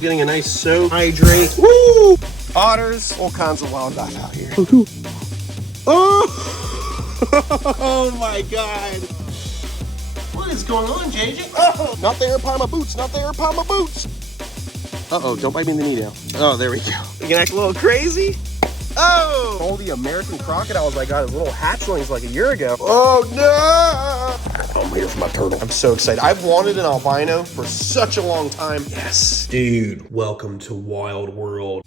Getting a nice soak, hydrate. Woo! Otters, all kinds of wildlife out here. Oh! Oh my God! What is going on, JJ? Oh! Not there upon my boots, not there upon my boots! Uh-oh, don't bite me in the knee now. Oh, there we go. You can act a little crazy. Oh! All the American crocodiles I got as little hatchlings like a year ago. Oh no! I'm here for my turtle. I'm so excited. I've wanted an albino for such a long time. Yes. Dude, welcome to Wild World.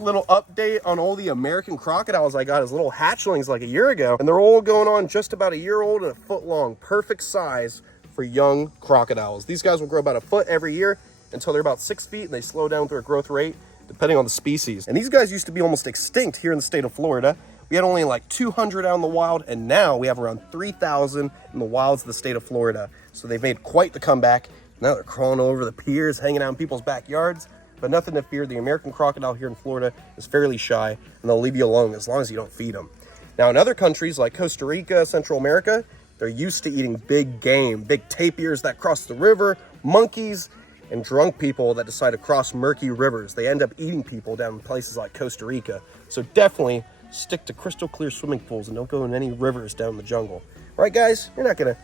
Little update on all the American crocodiles I got as little hatchlings like a year ago. And they're all going on just about a year old and a foot long. Perfect size for young crocodiles. These guys will grow about a foot every year until they're about 6 feet, and they slow down with their growth rate depending on the species. And these guys used to be almost extinct here in the state of Florida. We had only like 200 out in the wild, and now we have around 3,000 in the wilds of the state of Florida. So they've made quite the comeback. Now they're crawling all over the piers, hanging out in people's backyards. But nothing to fear. The American crocodile here in Florida is fairly shy, and they'll leave you alone as long as you don't feed them. Now, in other countries like Costa Rica, Central America, they're used to eating big game, big tapirs that cross the river, monkeys, and drunk people that decide to cross murky rivers. They end up eating people down in places like Costa Rica. So definitely stick to crystal clear swimming pools and don't go in any rivers down in the jungle. All right, guys, you're not gonna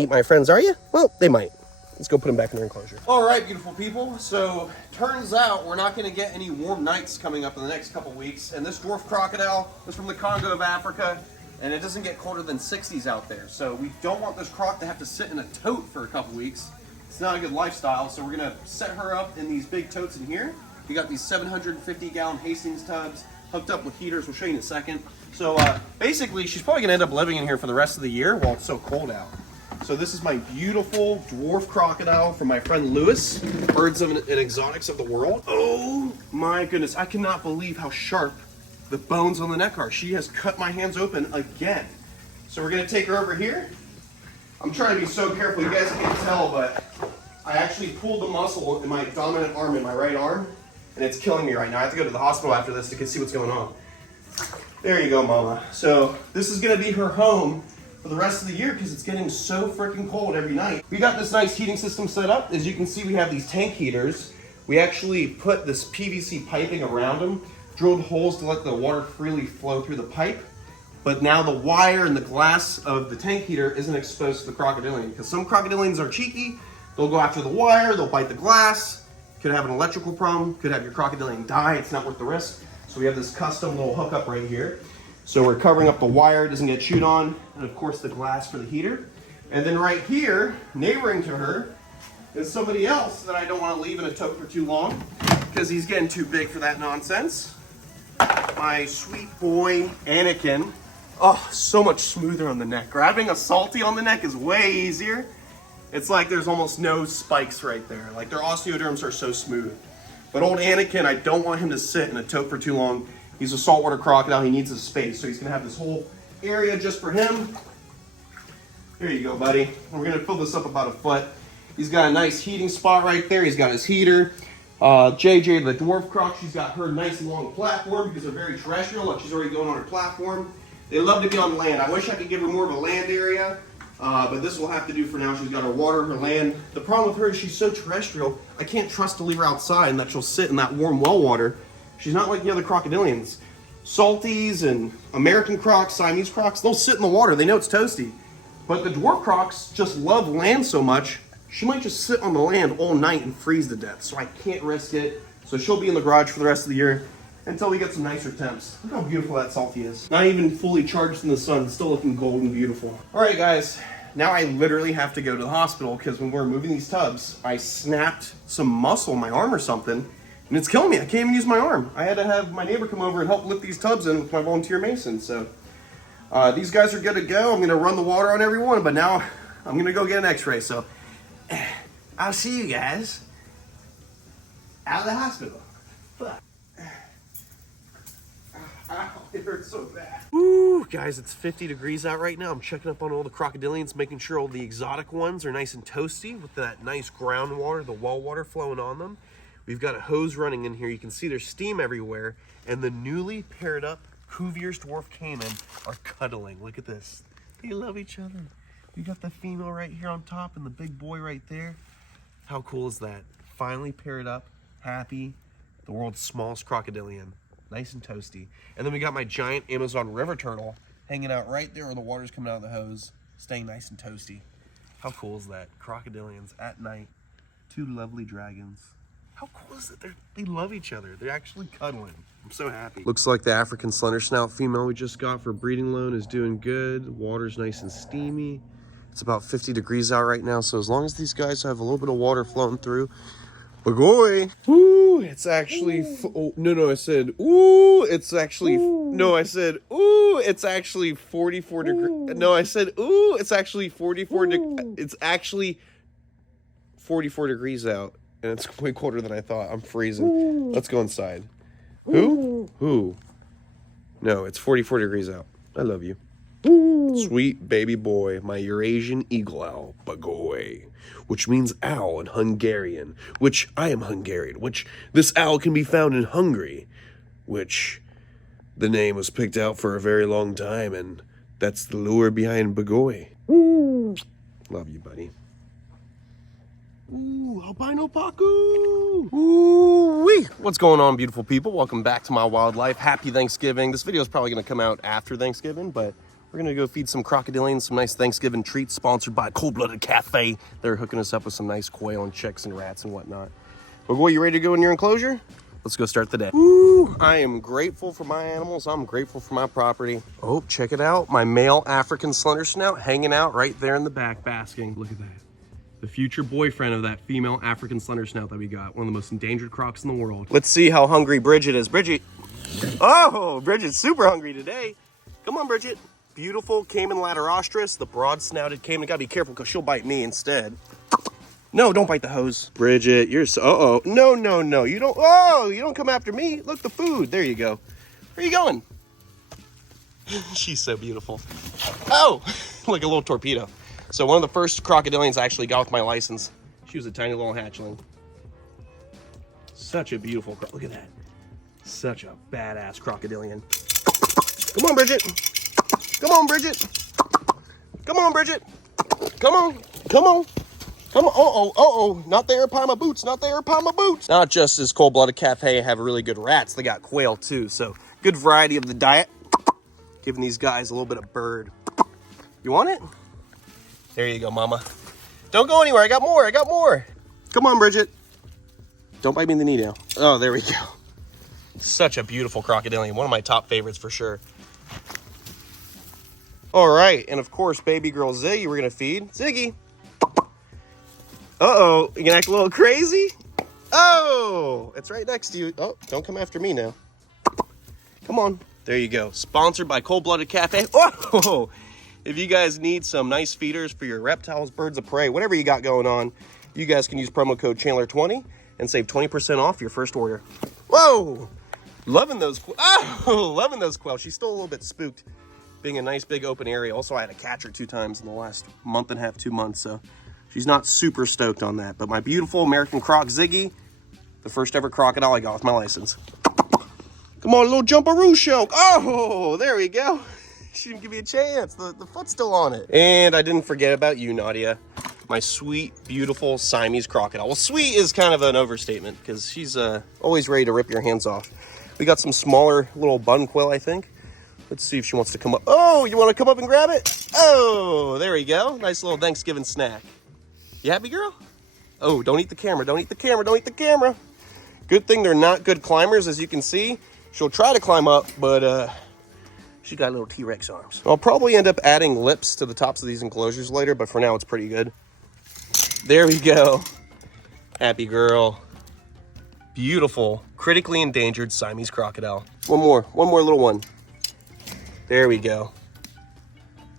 eat my friends, are you? Well, they might. Let's go put them back in their enclosure. All right, beautiful people. So turns out we're not going to get any warm nights coming up in the next couple weeks. And this dwarf crocodile is from the Congo of Africa, and it doesn't get colder than 60s out there. So we don't want this croc to have to sit in a tote for a couple weeks. It's not a good lifestyle. So we're going to set her up in these big totes in here. We got these 750-gallon Hastings tubs hooked up with heaters. We'll show you in a second. So basically, she's probably going to end up living in here for the rest of the year while it's so cold out. So this is my beautiful dwarf crocodile from my friend Lewis, Birds and Exotics of the World. Oh my goodness, I cannot believe how sharp the bones on the neck are. She has cut my hands open again. So we're gonna take her over here. I'm trying to be so careful, you guys can't tell, but I actually pulled the muscle in my dominant arm, in my right arm, and it's killing me right now. I have to go to the hospital after this to see what's going on. There you go, mama. So this is gonna be her home for the rest of the year because it's getting so freaking cold every night. We got this nice heating system set up. As you can see, we have these tank heaters. We actually put this PVC piping around them, drilled holes to let the water freely flow through the pipe. But now the wire and the glass of the tank heater isn't exposed to the crocodilian because some crocodilians are cheeky. They'll go after the wire, they'll bite the glass, could have an electrical problem, could have your crocodilian die. It's not worth the risk. So we have this custom little hookup right here. So we're covering up the wire, it doesn't get chewed on, and of course the glass for the heater. And then right here, neighboring to her, is somebody else that I don't want to leave in a tote for too long because he's getting too big for that nonsense. My sweet boy, Anakin. Oh, so much smoother on the neck. Grabbing a salty on the neck is way easier. It's like there's almost no spikes right there. Like their osteoderms are so smooth. But old Anakin, I don't want him to sit in a tote for too long. He's a saltwater crocodile, he needs his space, so he's gonna have this whole area just for him. Here you go, buddy. We're gonna fill this up about a foot. He's got a nice heating spot right there. He's got his heater. JJ, the dwarf croc, she's got her nice long platform because they're very terrestrial. Look, she's already going on her platform. They love to be on land. I wish I could give her more of a land area, but this will have to do for now. She's got her water, her land. The problem with her is she's so terrestrial, I can't trust to leave her outside and that she'll sit in that warm well water. She's not like the other crocodilians. Salties and American crocs, Siamese crocs, they'll sit in the water. They know it's toasty. But the dwarf crocs just love land so much, she might just sit on the land all night and freeze to death. So I can't risk it. So she'll be in the garage for the rest of the year until we get some nicer temps. Look how beautiful that salty is. Not even fully charged in the sun, still looking golden beautiful. All right, guys. Now I literally have to go to the hospital because when we're moving these tubs, I snapped some muscle in my arm or something. And it's killing me. I can't even use my arm. I had to have my neighbor come over and help lift these tubs in with my volunteer mason. So these guys are good to go. I'm going to run the water on every one, but now I'm going to go get an x-ray. So I'll see you guys out of the hospital. Fuck. Ow, it hurts so bad. Woo, guys, it's 50 degrees out right now. I'm checking up on all the crocodilians, making sure all the exotic ones are nice and toasty with that nice groundwater, the well water flowing on them. We've got a hose running in here. You can see there's steam everywhere. And the newly paired up Cuvier's dwarf caiman are cuddling. Look at this. They love each other. We got the female right here on top and the big boy right there. How cool is that? Finally paired up, happy. The world's smallest crocodilian. Nice and toasty. And then we got my giant Amazon river turtle hanging out right there where the water's coming out of the hose, staying nice and toasty. How cool is that? Crocodilians at night. Two lovely dragons. How cool is it? They love each other. They're actually cuddling. I'm so happy. Looks like the African slender snout female we just got for breeding loan is doing good. Water's nice and steamy. It's about 50 degrees out right now, so as long as these guys have a little bit of water flowing through, Bagoy. Ooh, it's actually, oh, no, I said, ooh, it's actually, no, I said, ooh, it's actually 44 degrees. No, I said, ooh, it's actually 44 it's actually 44 degrees out, and it's way colder than I thought. I'm freezing. Let's go inside. Who? No, it's 44 degrees out. I love you. Sweet baby boy, my Eurasian eagle owl, Bagoy, which means owl in Hungarian, which I am Hungarian, which this owl can be found in Hungary, which the name was picked out for a very long time, and that's the lure behind Bagoy. Love you, buddy. Ooh, albino pacu! Ooh-wee! What's going on, beautiful people? Welcome back to my wildlife. Happy Thanksgiving. This video is probably going to come out after Thanksgiving, but we're going to go feed some crocodilians some nice Thanksgiving treats sponsored by Cold-Blooded Cafe. They're hooking us up with some nice quail and chicks and rats and whatnot. But boy, you ready to go in your enclosure? Let's go start the day. Ooh, I am grateful for my animals. I'm grateful for my property. Oh, check it out. My male African slender snout hanging out right there in the back basking. Look at that. The future boyfriend of that female African slender snout that we got. One of the most endangered crocs in the world. Let's see how hungry Bridget is. Bridget. Oh, Bridget's super hungry today. Come on, Bridget. Beautiful Cayman laterostris, the broad-snouted caiman. Gotta be careful because she'll bite me instead. No, don't bite the hose. Bridget, you're so, uh-oh. No, you don't, oh, you don't come after me. Look, the food, there you go. Where are you going? She's so beautiful. Oh, like a little torpedo. So one of the first crocodilians I actually got with my license. She was a tiny little hatchling. Such a beautiful, look at that. Such a badass crocodilian. Come on, Bridget. Come on, Bridget. Come on, Bridget. Come on. Uh-oh. Not there upon my boots. Not just as Cold-Blooded Cafe have really good rats. They got quail too. So good variety of the diet. Giving these guys a little bit of bird. You want it? There you go, mama. Don't go anywhere. I got more. Come on, Bridget. Don't bite me in the knee now. Oh, there we go. Such a beautiful crocodilian. One of my top favorites for sure. All right, and of course, baby girl Ziggy, we're gonna feed. Ziggy. Uh-oh, you gonna act a little crazy? Oh, it's right next to you. Oh, don't come after me now. Come on, there you go. Sponsored by Cold-Blooded Cafe. Oh, if you guys need some nice feeders for your reptiles, birds of prey, whatever you got going on, you guys can use promo code Chandler20 and save 20% off your first order. Whoa, loving those quail. She's still a little bit spooked. Being a nice big open area. Also, I had to catch her 2 times in the last month and a half, 2 months, so she's not super stoked on that. But my beautiful American croc Ziggy, the first ever crocodile I got with my license. Come on, little jumperoo show. Oh, there we go. She didn't give me a chance. The foot's still on it. And I didn't forget about you, Nadia. My sweet, beautiful Siamese crocodile. Well, sweet is kind of an overstatement because she's always ready to rip your hands off. We got some smaller little bun quail, I think. Let's see if she wants to come up. Oh, you want to come up and grab it? Oh, there we go. Nice little Thanksgiving snack. You happy, girl? Oh, don't eat the camera. Don't eat the camera. Good thing they're not good climbers, as you can see. She'll try to climb up, but she got little T-Rex arms. I'll probably end up adding lips to the tops of these enclosures later, but for now it's pretty good. There we go. Happy girl. Beautiful, critically endangered Siamese crocodile. One more little one. There we go.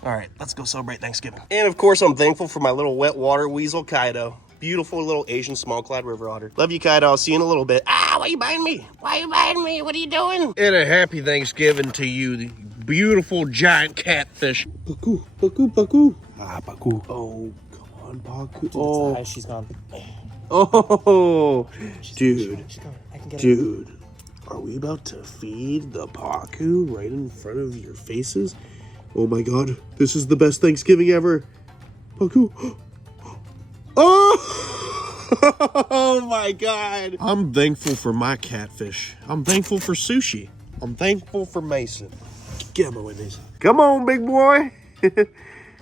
All right, let's go celebrate Thanksgiving. And of course, I'm thankful for my little wet water weasel, Kaido. Beautiful little Asian small-clad river otter. Love you, Kaido. I'll see you in a little bit. Ah, why are you biting me? What are you doing? And a happy Thanksgiving to you, the beautiful giant catfish. Pacu. Ah, Pacu. Oh, come on, Pacu. Oh, she's gone. Oh, She's gone. I can get her. Dude. Are we about to feed the Pacu right in front of your faces? Oh my God, this is the best Thanksgiving ever. Pacu. Oh! Oh my God. I'm thankful for my catfish. I'm thankful for sushi. I'm thankful for Mason. Get my witness. Come on, big boy.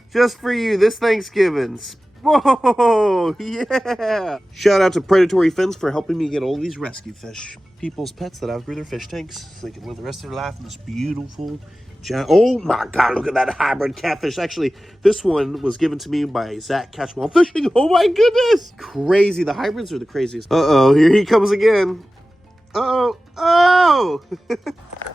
Just for you this Thanksgiving. Whoa, yeah. Shout out to Predatory Fins for helping me get all these rescue fish. People's pets that outgrew their fish tanks so they can live the rest of their life in this beautiful giant. Oh my God, look at that hybrid catfish. Actually, this one was given to me by Zach Catchwell Fishing. Oh my goodness. Crazy. The hybrids are the craziest. Uh-oh, here he comes again. Uh-oh. Oh!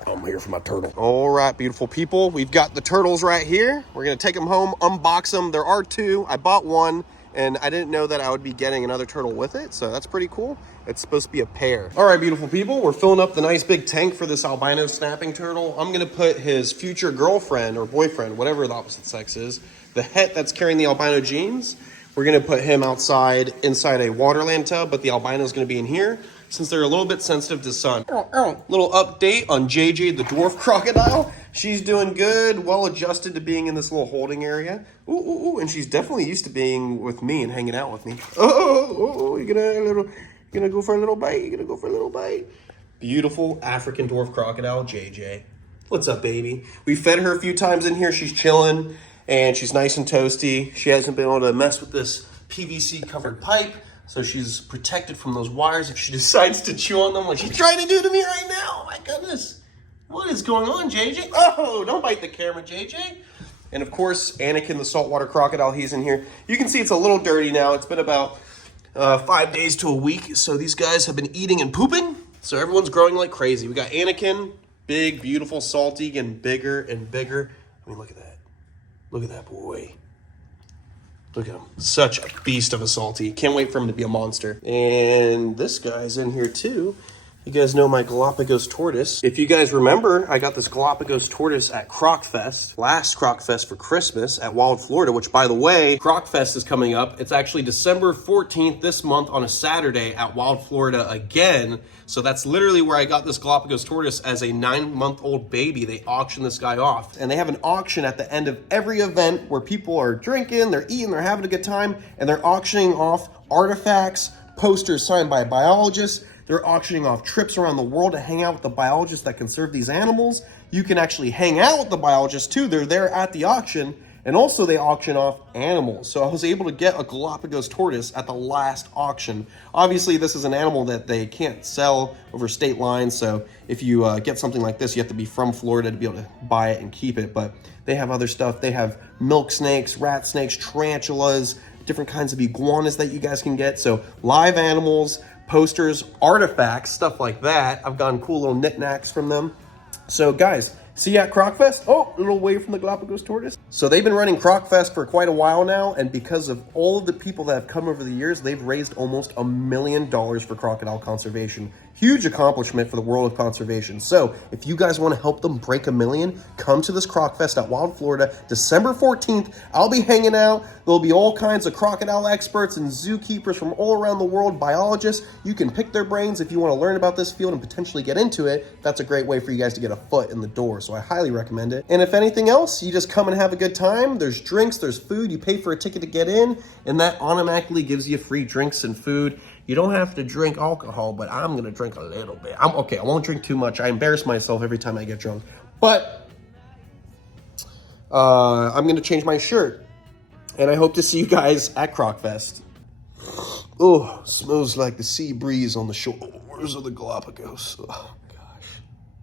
I'm here for my turtle. All right, beautiful people. We've got the turtles right here. We're going to take them home, unbox them. There are two. I bought one, and I didn't know that I would be getting another turtle with it, so that's pretty cool. It's supposed to be a pair. All right, beautiful people. We're filling up the nice big tank for this albino snapping turtle. I'm going to put his future girlfriend or boyfriend, whatever the opposite sex is, the het that's carrying the albino genes. We're going to put him outside inside a waterland tub, but the albino is going to be in here, since they're a little bit sensitive to sun. Little update on JJ, the dwarf crocodile. She's doing good, well adjusted to being in this little holding area. Ooh, and she's definitely used to being with me and hanging out with me. Oh, you're gonna go for a little bite. You're gonna go for a little bite. Beautiful African dwarf crocodile, JJ. What's up, baby? We fed her a few times in here. She's chilling, and she's nice and toasty. She hasn't been able to mess with this PVC covered pipe. So she's protected from those wires if she decides to chew on them like she's trying to do to me right now. Oh my goodness. What is going on, JJ? Oh, don't bite the camera, JJ. And of course, Anakin, the saltwater crocodile, he's in here. You can see it's a little dirty now. It's been about 5 days to a week. So these guys have been eating and pooping. So everyone's growing like crazy. We got Anakin, big, beautiful, salty, getting bigger and bigger. I mean, look at that. Look at that boy. Look at him. Such a beast of a salty. Can't wait for him to be a monster. And this guy's in here too. You guys know my Galapagos tortoise. If you guys remember, I got this Galapagos tortoise at Crocfest, last Crocfest for Christmas at Wild Florida, which by the way, Crocfest is coming up. It's actually December 14th this month on a Saturday at Wild Florida again. So that's literally where I got this Galapagos tortoise as a 9-month-old baby. They auction this guy off. And they have an auction at the end of every event where people are drinking, they're eating, they're having a good time, and they're auctioning off artifacts, posters signed by biologists. They're auctioning off trips around the world to hang out with the biologists that conserve these animals. You can actually hang out with the biologists too. They're there at the auction. And also they auction off animals. So I was able to get a Galapagos tortoise at the last auction. Obviously, this is an animal that they can't sell over state lines. So if you get something like this, you have to be from Florida to be able to buy it and keep it. But they have other stuff. They have milk snakes, rat snakes, tarantulas, different kinds of iguanas that you guys can get. So live animals, posters, artifacts, stuff like that. I've gotten cool little knickknacks from them. So guys, see you at Crocfest. Oh, a little way from the Galapagos tortoise. So they've been running Crocfest for quite a while now, and because of all of the people that have come over the years, they've raised almost $1 million for crocodile conservation. Huge accomplishment for the world of conservation. So if you guys want to help them break $1 million, come to this Crocfest at Wild Florida, December 14th. I'll be hanging out. There'll be all kinds of crocodile experts and zookeepers from all around the world, biologists. You can pick their brains if you want to learn about this field and potentially get into it. That's a great way for you guys to get a foot in the door. So I highly recommend it. And if anything else, you just come and have a good time. There's drinks, there's food. You pay for a ticket to get in, and that automatically gives you free drinks and food. You don't have to drink alcohol, but I'm gonna drink a little bit. I'm okay, I won't drink too much. I embarrass myself every time I get drunk. But I'm gonna change my shirt. And I hope to see you guys at Crocfest. Oh, smells like the sea breeze on the shores of the Galapagos. Oh gosh,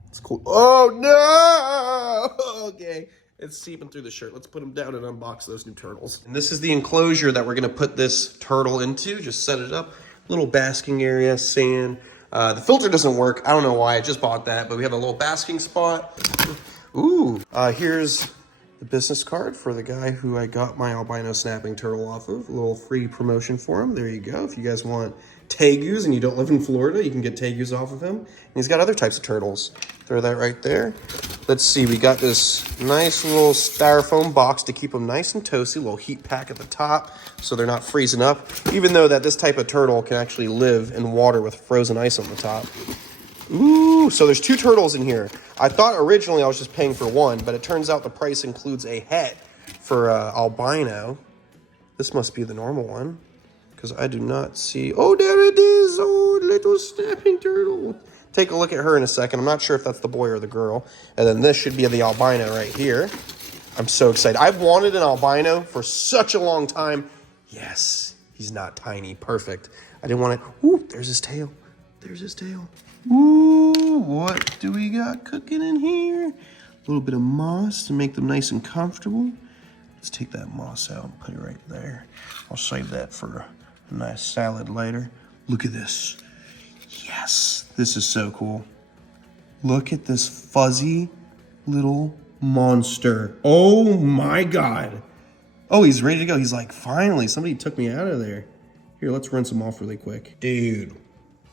it's cool. Oh no! Okay, it's seeping through the shirt. Let's put them down and unbox those new turtles. And this is the enclosure that we're gonna put this turtle into. Just set it up. Little basking area, sand. The filter doesn't work. I don't know why. I just bought that, but we have a little basking spot. Ooh. Here's the business card for the guy who I got my albino snapping turtle off of. A little free promotion for him. There you go. If you guys want tegus and you don't live in Florida, you can get tegus off of him. And he's got other types of turtles. Throw that right there. Let's see, we got this nice little styrofoam box to keep them nice and toasty, a little heat pack at the top so they're not freezing up, even though that this type of turtle can actually live in water with frozen ice on the top. Ooh, so there's 2 turtles in here. I thought originally I was just paying for 1, but it turns out the price includes a het for albino. This must be the normal one, because I do not see... Oh, there it is! Oh, little snapping turtle. Take a look at her in a second. I'm not sure if that's the boy or the girl. And then this should be the albino right here. I'm so excited. I've wanted an albino for such a long time. Yes, he's not tiny. Perfect. I didn't want it... Ooh, there's his tail. There's his tail. Ooh, what do we got cooking in here? A little bit of moss to make them nice and comfortable. Let's take that moss out and put it right there. I'll save that for a nice salad later. Look at this. Yes, this is so cool. Look at this fuzzy little monster. Oh my God. Oh, he's ready to go. He's like, finally, somebody took me out of there. Here, let's rinse him off really quick. Dude.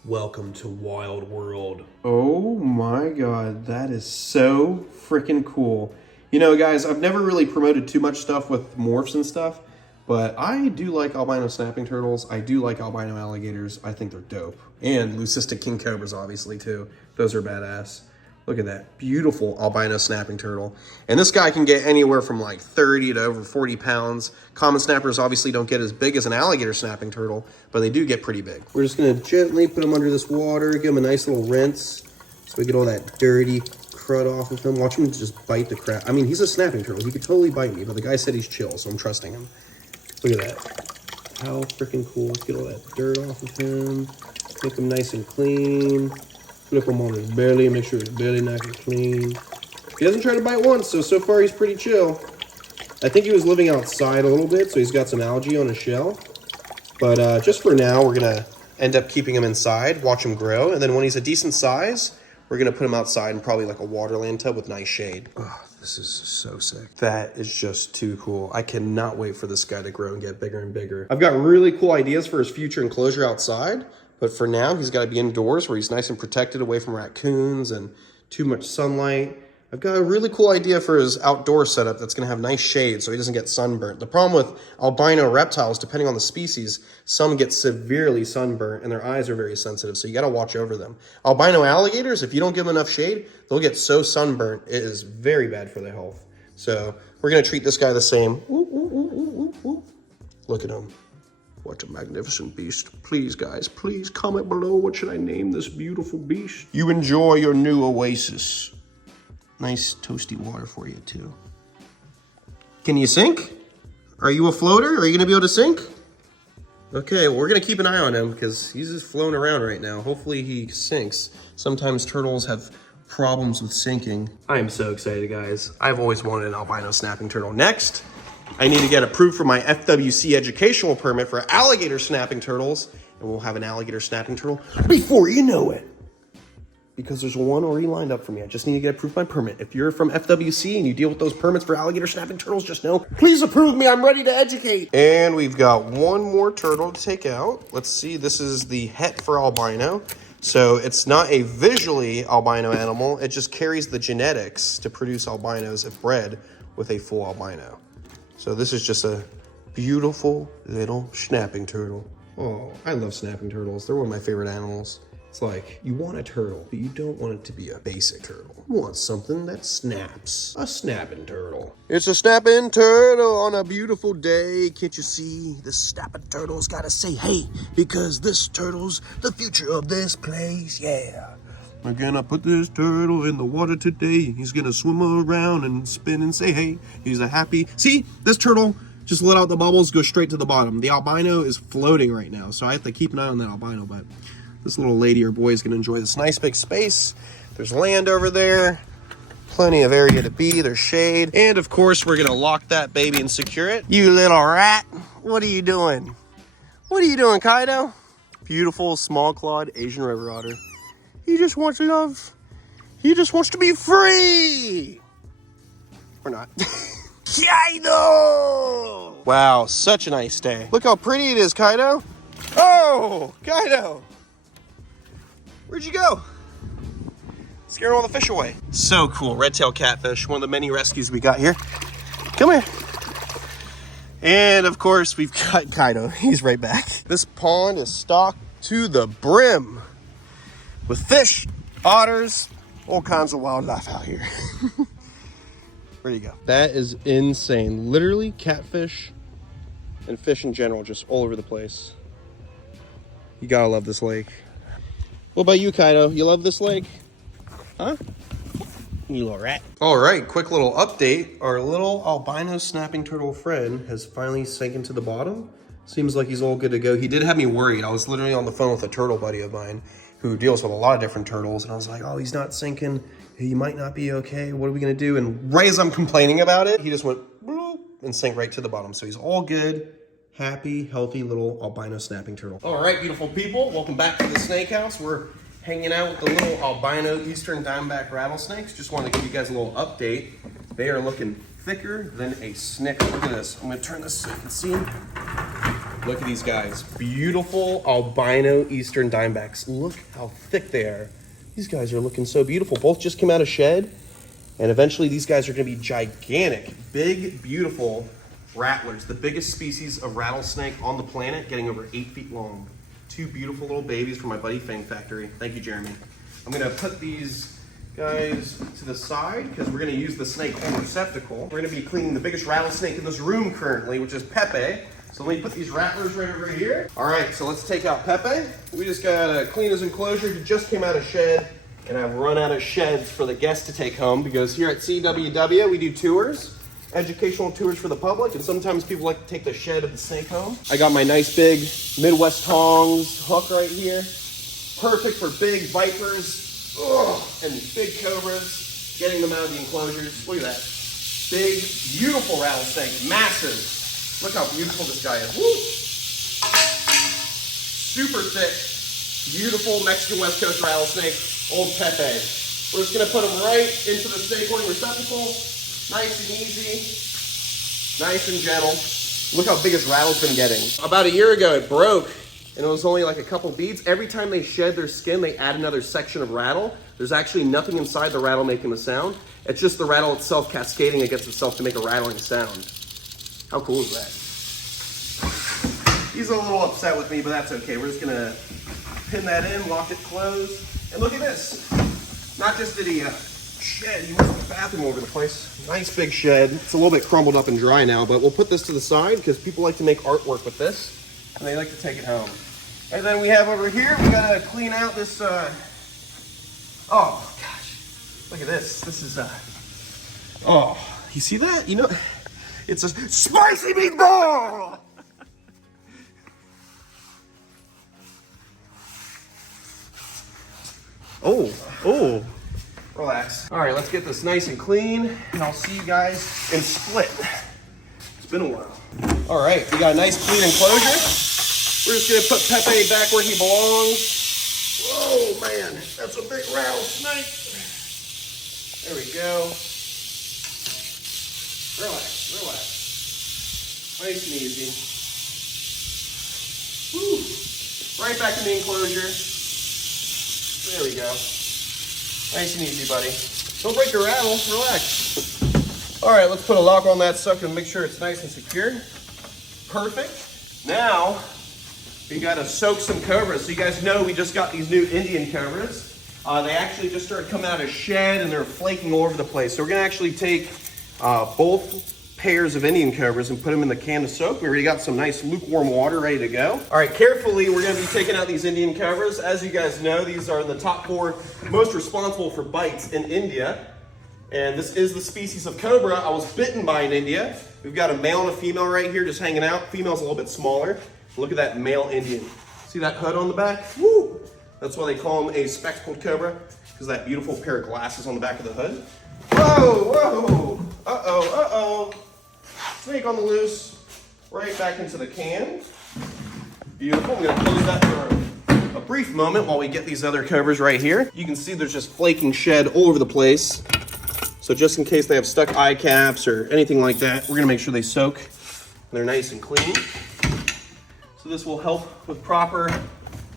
Welcome to Wild World. Oh my God, that is so freaking cool. You know, guys, I've never really promoted too much stuff with morphs and stuff, but I do like albino snapping turtles. I do like albino alligators. I think they're dope. And leucistic king cobras, obviously, too. Those are badass. Look at that beautiful albino snapping turtle. And this guy can get anywhere from like 30 to over 40 pounds. Common snappers obviously don't get as big as an alligator snapping turtle, but they do get pretty big. We're just gonna gently put him under this water, give him a nice little rinse so we get all that dirty crud off of him. Watch him just bite the crap. I mean, he's a snapping turtle. He could totally bite me, but the guy said he's chill, so I'm trusting him. Look at that. How freaking cool. Let's get all that dirt off of him. Make him nice and clean. Flip him on his belly, make sure his belly nice and clean. He doesn't try to bite once, so far he's pretty chill. I think he was living outside a little bit, so he's got some algae on his shell. But just for now, we're gonna end up keeping him inside, watch him grow, and then when he's a decent size, we're gonna put him outside in probably like a waterland tub with nice shade. Oh, this is so sick. That is just too cool. I cannot wait for this guy to grow and get bigger and bigger. I've got really cool ideas for his future enclosure outside. But for now, he's got to be indoors where he's nice and protected away from raccoons and too much sunlight. I've got a really cool idea for his outdoor setup that's going to have nice shade so he doesn't get sunburnt. The problem with albino reptiles, depending on the species, some get severely sunburnt and their eyes are very sensitive, so you got to watch over them. Albino alligators, if you don't give them enough shade, they'll get so sunburnt, it is very bad for their health. So we're going to treat this guy the same. Ooh, ooh, ooh, ooh, ooh, ooh. Look at him. What a magnificent beast. Please, guys, please comment below what should I name this beautiful beast. You enjoy your new oasis. Nice toasty water for you, too. Can you sink? Are you a floater? Are you going to be able to sink? Okay, well, we're going to keep an eye on him because he's just floating around right now. Hopefully he sinks. Sometimes turtles have problems with sinking. I am so excited, guys. I've always wanted an albino snapping turtle. Next, I need to get approved for my FWC educational permit for alligator snapping turtles, and we'll have an alligator snapping turtle before you know it. Because there's one already lined up for me. I just need to get approved by permit. If you're from FWC and you deal with those permits for alligator snapping turtles, just know, please approve me. I'm ready to educate. And we've got one more turtle to take out. Let's see. This is the het for albino. So it's not a visually albino animal. It just carries the genetics to produce albinos if bred with a full albino. So this is just a beautiful little snapping turtle. Oh, I love snapping turtles. They're one of my favorite animals. It's like, you want a turtle, but you don't want it to be a basic turtle. You want something that snaps. A snapping turtle. It's a snapping turtle on a beautiful day. Can't you see? The snapping turtle's gotta say hey, because this turtle's the future of this place, yeah. We're gonna put this turtle in the water today. He's gonna swim around and spin and say, hey, he's a happy... See, this turtle just let out the bubbles, go straight to the bottom. The albino is floating right now, so I have to keep an eye on that albino, but this little lady or boy is gonna enjoy this nice big space. There's land over there, plenty of area to be, there's shade. And of course, we're gonna lock that baby and secure it. You little rat, what are you doing? What are you doing, Kaido? Beautiful, small-clawed Asian river otter. He just wants love. He just wants to be free. Or not. Kaido! Wow, such a nice day. Look how pretty it is, Kaido. Oh, Kaido. Where'd you go? Scaring all the fish away. So cool, red-tailed catfish, one of the many rescues we got here. Come here. And of course, we've got Kaido. He's right back. This pond is stocked to the brim with fish otters, all kinds of wildlife out here. Where do you go? That is insane. Literally catfish and fish in general, just all over the place. You gotta love this lake. What about you, Kaido? You love this lake? Huh? You little rat. All right, quick little update. Our little albino snapping turtle friend has finally sank into the bottom. Seems like he's all good to go. He did have me worried. I was literally on the phone with a turtle buddy of mine who deals with a lot of different turtles. And I was like, oh, he's not sinking. He might not be okay. What are we gonna do? And right as I'm complaining about it, he just went bloop and sank right to the bottom. So he's all good. Happy, healthy little albino snapping turtle. All right, beautiful people. Welcome back to the snake house. We're hanging out with the little albino eastern diamondback rattlesnakes. Just wanted to give you guys a little update. They are looking thicker than a snicker. Look at this. I'm gonna turn this so you can see them. Look at these guys. Beautiful albino eastern diamondbacks. Look how thick they are. These guys are looking so beautiful. Both just came out of shed. And eventually these guys are gonna be gigantic, big, beautiful rattlers. The biggest species of rattlesnake on the planet, getting over 8 feet long. Two beautiful little babies from my buddy Fang Factory. Thank you, Jeremy. I'm gonna put these guys to the side because we're gonna use the snake hole receptacle. We're gonna be cleaning the biggest rattlesnake in this room currently, which is Pepe. So let me put these rattlers right over here. All right, so let's take out Pepe. We just gotta clean his enclosure. He just came out of shed, and I've run out of sheds for the guests to take home because here at CWW, we do tours. Educational tours for the public, and sometimes people like to take the shed of the snake home. I got my nice big Midwest tongs hook right here. Perfect for big vipers and big cobras, getting them out of the enclosures. Look at that. Big, beautiful rattlesnake, massive. Look how beautiful this guy is. Woo! Super thick, beautiful Mexican West Coast rattlesnake, old Pepe. We're just gonna put him right into the snake holding receptacle. Nice and easy, nice and gentle. Look how big his rattle's been getting. About a year ago, it broke, and it was only like a couple beads. Every time they shed their skin, they add another section of rattle. There's actually nothing inside the rattle making the sound. It's just the rattle itself cascading against itself to make a rattling sound. How cool is that? He's a little upset with me, but that's okay. We're just gonna pin that in, lock it closed, and look at this. Not just did he shed, he went to the bathroom over the place. Nice big shed. It's a little bit crumbled up and dry now, but we'll put this to the side because people like to make artwork with this and they like to take it home. And then we have over here, we gotta clean out this, oh gosh, look at this. This is, oh, you see that? You know, it's a spicy meatball! Oh. Relax. All right, let's get this nice and clean, and I'll see you guys in split. It's been a while. All right, we got a nice clean enclosure. We're just gonna put Pepe back where he belongs. Whoa, man, that's a big rattlesnake. There we go. Relax. Nice and easy. Woo. Right back in the enclosure. There we go. Nice and easy, buddy. Don't break your rattle, relax. All right, let's put a lock on that sucker and make sure it's nice and secure. Perfect. Now, we gotta soak some cobras. So you guys know we just got these new Indian cobras. They actually just started coming out of shed and they're flaking all over the place. So we're gonna actually take both pairs of Indian cobras and put them in the can of soap. We already got some nice lukewarm water ready to go. All right, carefully, we're gonna be taking out these Indian cobras. As you guys know, these are the top 4 most responsible for bites in India. And this is the species of cobra I was bitten by in India. We've got a male and a female right here just hanging out. Female's a little bit smaller. Look at that male Indian. See that hood on the back? Woo! That's why they call him a spectacled cobra, because of that beautiful pair of glasses on the back of the hood. Whoa! Uh-oh. Snake on the loose, right back into the can. Beautiful. I'm gonna close that for a brief moment while we get these other covers right here. You can see there's just flaking shed all over the place. So just in case they have stuck eye caps or anything like that, we're gonna make sure they soak and they're nice and clean. So this will help with proper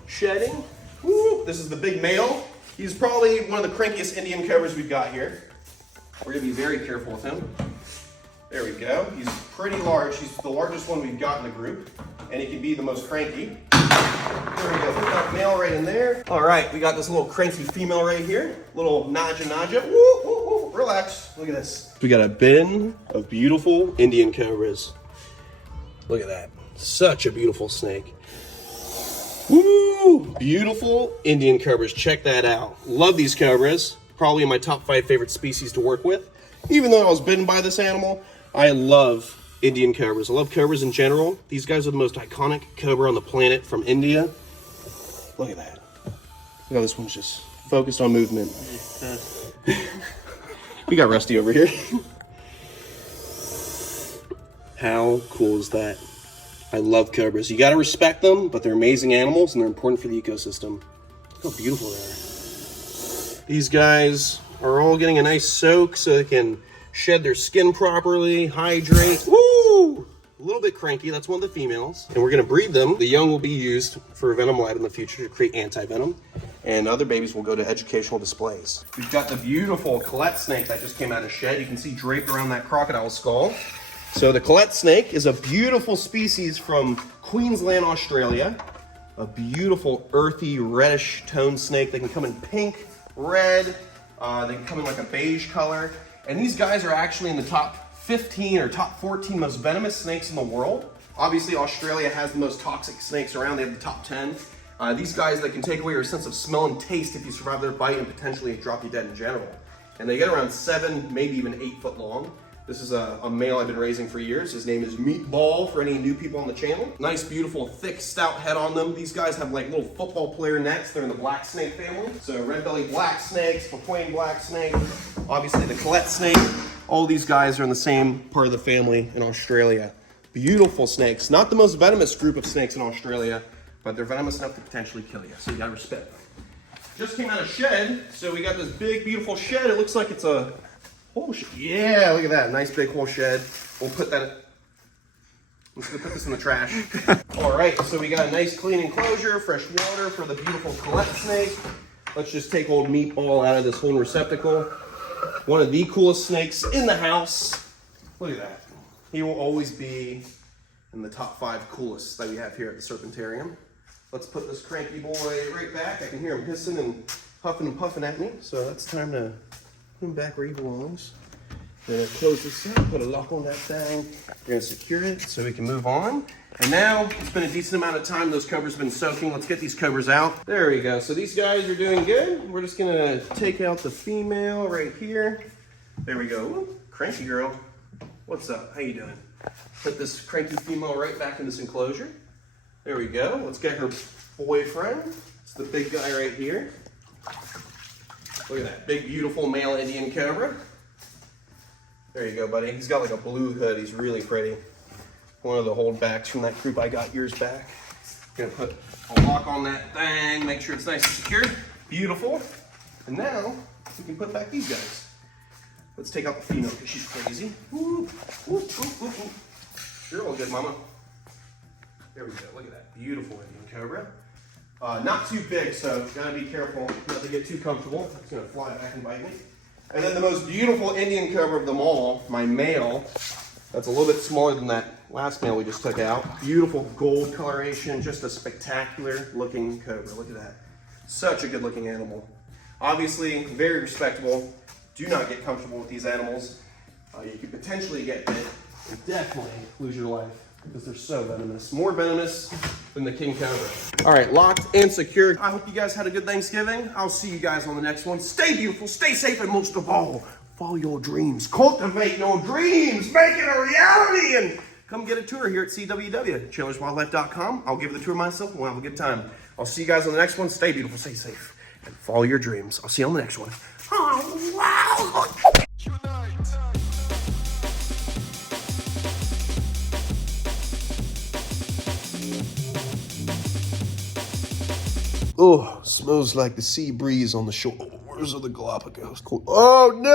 shedding. Woo! This is the big male. He's probably one of the crankiest Indian cobras we've got here. We're gonna be very careful with him. There we go. He's pretty large. He's the largest one we've got in the group, and he can be the most cranky. There we go, put that male right in there. All right, we got this little cranky female right here. Little Naja. Woo, woo, woo. Relax, look at this. We got a bin of beautiful Indian cobras. Look at that, such a beautiful snake. Woo, beautiful Indian cobras, check that out. Love these cobras, probably my top 5 favorite species to work with. Even though I was bitten by this animal, I love Indian cobras. I love cobras in general. These guys are the most iconic cobra on the planet from India. Look at that. Look how this one's just focused on movement. We got Rusty over here. How cool is that? I love cobras. You gotta respect them, but they're amazing animals and they're important for the ecosystem. Look how beautiful they are. These guys are all getting a nice soak so they can shed their skin properly, hydrate. Woo! A little bit cranky, that's one of the females. And we're gonna breed them. The young will be used for Venom Lab in the future to create anti-venom. And other babies will go to educational displays. We've got the beautiful Colette snake that just came out of shed. You can see draped around that crocodile skull. So the Colette snake is a beautiful species from Queensland, Australia. A beautiful earthy reddish tone snake. They can come in pink, red, they can come in like a beige color. And these guys are actually in the top 15 or top 14 most venomous snakes in the world. Obviously, Australia has the most toxic snakes around. They have the top 10. These guys, they can take away your sense of smell and taste if you survive their bite and potentially drop you dead in general. And they get around 7, maybe even 8 foot long. This is a male I've been raising for years. His name is Meatball for any new people on the channel. Nice, beautiful, thick, stout head on them. These guys have like little football player necks. They're in the black snake family. So red-bellied black snakes, Papuan black snake, obviously the Colette snake. All these guys are in the same part of the family in Australia. Beautiful snakes. Not the most venomous group of snakes in Australia, but they're venomous enough to potentially kill you. So you gotta respect them. Just came out of shed. So we got this big, beautiful shed. It looks like it's a whole shed. Yeah, look at that. Nice big whole shed. We'll put that, I'm just gonna put this in the trash. All right, so we got a nice clean enclosure, fresh water for the beautiful Colette snake. Let's just take old Meatball out of this whole receptacle. One of the coolest snakes in the house. Look at that. He will always be in the top 5 coolest that we have here at the Serpentarium. Let's put this cranky boy right back. I can hear him hissing and huffing and puffing at me. So that's time to put him back where he belongs. Then close this up, put a lock on that thing. We're gonna secure it so we can move on. And now it's been a decent amount of time those cobras have been soaking. Let's get these cobras out. There we go. So these guys are doing good. We're just gonna take out the female right here. There we go. Woo, cranky girl. What's up? How you doing? Put this cranky female right back in this enclosure. There we go. Let's get her boyfriend. It's the big guy right here. Look at that big, beautiful male Indian cobra. There you go, buddy. He's got like a blue hood. He's really pretty. One of the holdbacks from that group I got years back. Gonna put a lock on that thing, make sure it's nice and secure. Beautiful. And now we can put back these guys. Let's take out the female because she's crazy. Woo, woo, woo, woo, woo. You're all good, mama. There we go. Look at that beautiful Indian cobra. Not too big, so gotta be careful not to get too comfortable. It's gonna fly back and bite me. And then the most beautiful Indian cobra of them all, my male. That's a little bit smaller than that last male we just took out. Beautiful gold coloration, just a spectacular looking cobra. Look at that. Such a good looking animal. Obviously, very respectable. Do not get comfortable with these animals. You could potentially get bit and definitely lose your life because they're so venomous. More venomous than the king cobra. All right, locked and secured. I hope you guys had a good Thanksgiving. I'll see you guys on the next one. Stay beautiful, stay safe, and most of all, follow your dreams. Cultivate your dreams. Make it a reality. And come get a tour here at CWW, chandlerswildlife.com. I'll give you the tour myself and we'll have a good time. I'll see you guys on the next one. Stay beautiful, stay safe, and follow your dreams. I'll see you on the next one. Oh, wow. Oh, smells like the sea breeze on the shores of the Galapagos. Oh, no!